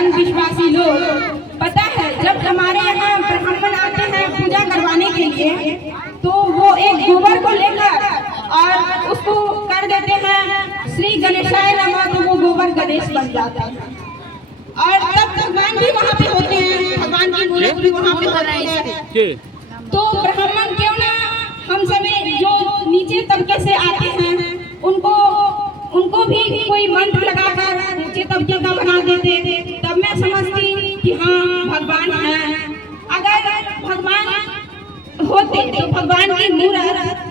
अंधविश्वासी लोग, पता है जब हमारे यहाँ ब्राह्मण आते हैं पूजा करवाने के लिए तो वो एक गोबर को लेकर और उसको कर देते हैं श्री गणेशाय नमः, तो वो गोबर गणेश बन जाता है। और तब भगवान भी वहाँ पे होते हैं, भगवान की मूर्ति भी वहाँ पे हो रही है। तो ब्राह्मण क्यों ना हम सभी जो नीचे तबके से आते हैं उनको भी कोई मंत्र लगाकर नीचे तबके का बना देते, तब मैं समझती कि हाँ भगवान है। अगर भगवान होते तो भगवान की मूर्त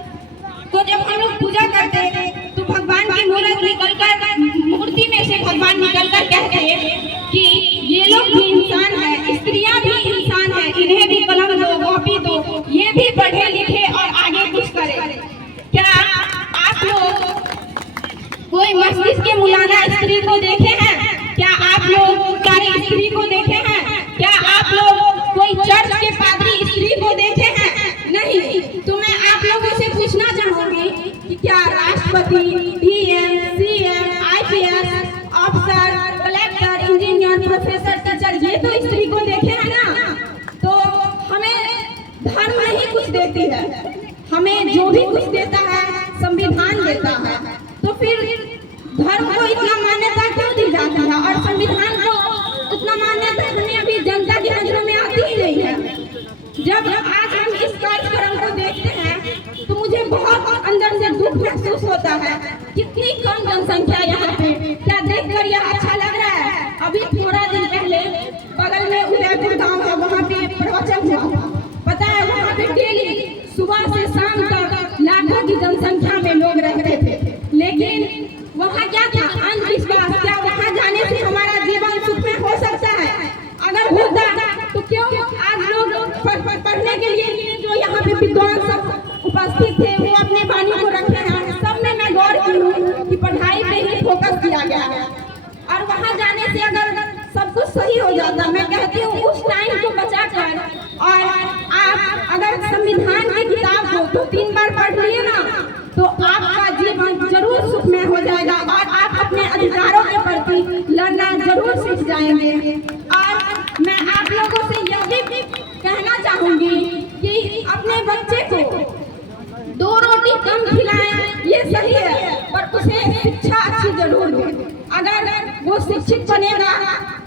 तो जब हम लोग पूजा करते तो भगवान की मूर्त निकलकर मूर्ति में से भगवान निकलकर कहते कि ये लोग भी इंसान है, स्त्रियां भी इंसान है, इन्हें भी कलम दो, कॉपी दो, ये भी पढ़े लिखे और आगे कुछ करे। क्या आप लोग कोई मस्जिद के मुलाना स्त्री को देखे हैं? क्या आप लोग सारी स्त्री को देखे हैं? क्या आप लोग कोई चर्च के पादरी स्त्री को देखे हैं? नहीं। तो मैं आप लोगों से पूछना चाहूंगी कि क्या राष्ट्रपति, DM, CM, IPS officer, collector, engineer, professor, teacher ये तो स्त्री को देखे हैं ना? तो हमें धर्म नहीं कुछ देती है, हमें जो भी कुछ देता है संविधान देता है। तो फिर धर्म को इतना मान्यता क्यों दी जाती है और संविधान को उतना मान्यता हमें अभी जनता की नजरों में आती ही नहीं है। जब आज हम इस कार्यक्रम को देखते हैं तो मुझे बहुत अंदर से दुख महसूस होता है। कितनी कम जनसंख्या यहाँ पे, क्या देखकर यह अच्छा लग रहा है? अभी थोड़ा दिन पहले बगल में उदयपुर गाँव है, वहाँ पे प्रवचन हुआ था। पता है वहाँ पे डेली सुबह से शाम तक लाखों की जनसंख्या में लोग रहते थे, लेकिन वहाँ क्या था? अंधविश्वास। क्या वहाँ जाने से हमारा जीवन सुख में हो सकता है? अगर होता तो क्यों आज लोग पढ़ने के लिए जो यहाँ पे विद्वान सब उपस्थित थे वो अपने वाणी को रखे हैं। सब में मैं गौर की हूँ कि पढ़ाई पे ही फोकस किया गया है और वहाँ जाने से अगर सब कुछ सही हो जाता, मैं कहती हूँ उस टाइम को बचा कर और आप अगर संविधान की किताब को तो 3 बार पढ़ लिए ना तो आपका जीवन जरूर सुखमय हो जाएगा और आप अपने अधिकारों के प्रति लड़ना जरूर सीख जाएंगे। और मैं आप लोगों से यह भी कहना चाहूंगी कि अपने बच्चे को 2 रोटी कम खिलाएं, ये सही है, पर उसे शिक्षा अच्छी जरूर दें। अगर वो शिक्षित बनेगा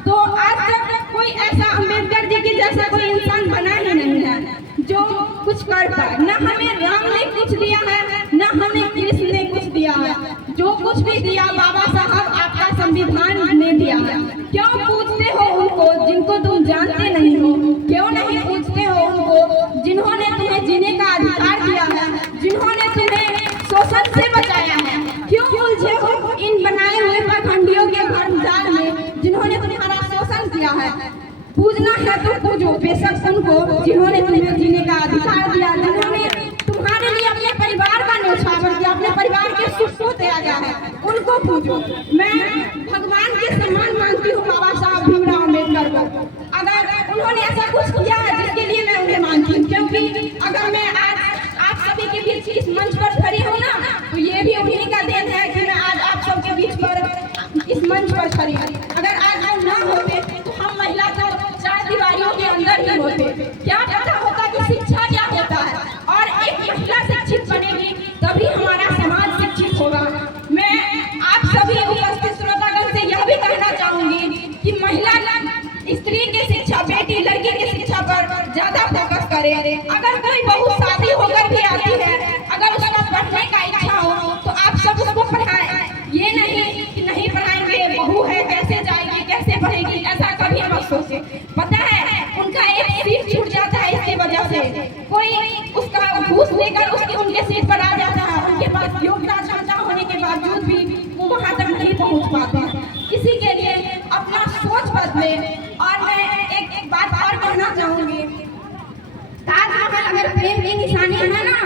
तो आज तक कोई ऐसा अम्बेडकर जी की जैसा कोई इंसान बना ही नहीं है जो कुछ कर पाए। न हमें राम ने कुछ दिया है, न हमें कृष्ण ने कुछ दिया है। जो कुछ भी दिया बाबा साहब आपका संविधान ने दिया है। क्यों पूछते हो उनको जिनको तुम जानते नहीं हो? क्यों नहीं पूछते हो उनको जिन्होंने तुम्हें जीने का अधिकार दिया है, जिन्होंने तुम्हें शोषण से बचाया है? क्यों उलझे हो इन बनाए हुए पाखंडियों के भरमजाल में जिन्होंने तुम्हारा शोषण किया है? पूजना है तो पूजो बेशक उनको जिन्होंने तुम्हें जीने का अधिकार दिया, जिन्होंने तुम्हारे लिए अपने परिवार का न्यौछावर किया, अपने परिवार के सुख को त्यागा है, उनको पूजो। मैं भगवान के सम्मान मानती हूँ बाबा साहब भीमराव अम्बेडकर को। अगर उन्होंने ऐसा कुछ किया है जिसके लिए मैं उन्हें मानती हूँ, क्योंकि अगर मैं आज आप सभी के बीच इस मंच पर खड़ी हूँ ना तो ये भी उन्हीं का देन है कि मैं आज आप सबके बीच पर इस मंच पर खड़ी हूँ। अगर आज हम ना होते तो हम महिला तो 4 दीवारों के अंदर ही होते। क्या पता होता कि शिक्षा क्या होता है और एक महिला शिक्षित बनेगी तभी हमारा समाज शिक्षित होगा। मैं आप सभी उपस्थित श्रोतागण से यह भी कहना चाहूंगी कि महिला स्त्री की शिक्षा, बेटी लड़की की शिक्षा पर ज्यादा फोकस करे। अगर कोई बहू शादी होकर भी आती है, अगर उसका पढ़ने का इच्छा हो तो आप सब उसको पढ़ाएं। ये नहीं कि नहीं पढ़ाएंगे, बहू है कैसे जाएगी, कैसे पढ़ेगी, ऐसा कभी मत सोचे। पता है उनका एक सीट छूट जाता है इसकी वजह से, कोई उसका घूस लेकर उसकी उनके सीट पर आ जाता है, उनके पास योग्यता क्षमता होने के बावजूद भी वो वहाँ तक नहीं पहुँच पाते। इसी के लिए अपना सोच बदले। और मैं एक बात और कहना चाहूंगी, ताजमहल अगर प्रेम की निशानी है ना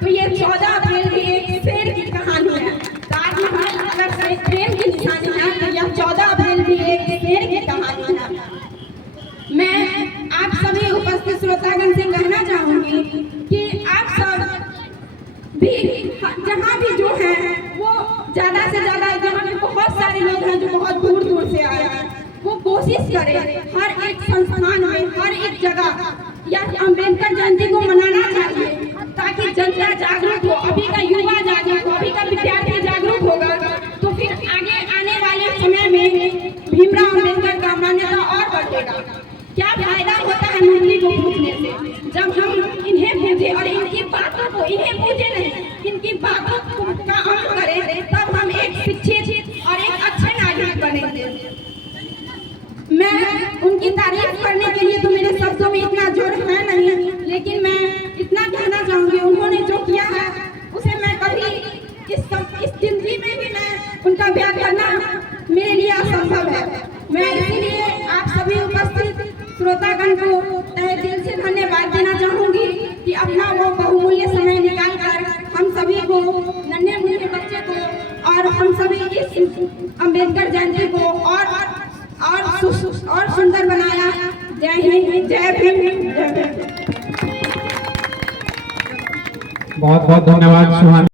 तो ये 14 अप्रैल की एक शेर की कहानी है। ताजमहल अगर प्रेम की निशानी है तो यह 14 अप्रैल की एक शेर की कहानी है। मैं आप सभी उपस्थित श्रोतागण से कहना चाहूंगी कि आप सब भी जहाँ भी जो है वो ज्यादा से ज्यादा, यहाँ पे बहुत सारे लोग हैं जो बहुत दूर दूर से आए हैं, वो कोशिश करें हर एक संस्थान में, हर एक जगह या अम्बेडकर जयंती को मनाना चाहिए, ताकि जनता जागरूक हो, अभी का युवा जागरूक हो, अभी का विद्यार्थी जागरूक होगा तो फिर आगे आने वाले समय में भीमराव अम्बेडकर का मान्यता और बढ़ेगा। क्या फायदा होता है मूर्ति को पूजने से, जब हम इन्हें पूजे और इनकी बातों को, इन्हें पूजे नहीं, इनकी बातों का अमल करें, तब हम एक शिक्षित और एक अच्छे नागरिक बनेंगे। मैं उनकी तारीफ करने के लिए तो मेरे शब्दों में इतना जोर है नहीं, लेकिन मैं इतना कहना चाहूँगी, उन्होंने जो किया है उसे मैं कभी इस जिंदगी में भी मैं उनका बयान करना मेरे लिए असंभव है। मैं इसीलिए आप सभी उपस्थित श्रोतागण को तहे दिल से धन्यवाद देना चाहूँगी कि अपना वो बहुमूल्य समय निकाल कर हम सभी को, नन्हे मुन्ने बच्चे को और हम सभी इस अम्बेडकर जयंती को और सुंदर बनाया। जय हिंद, जय भीम, जय भीम। बहुत बहुत धन्यवाद सुहानी।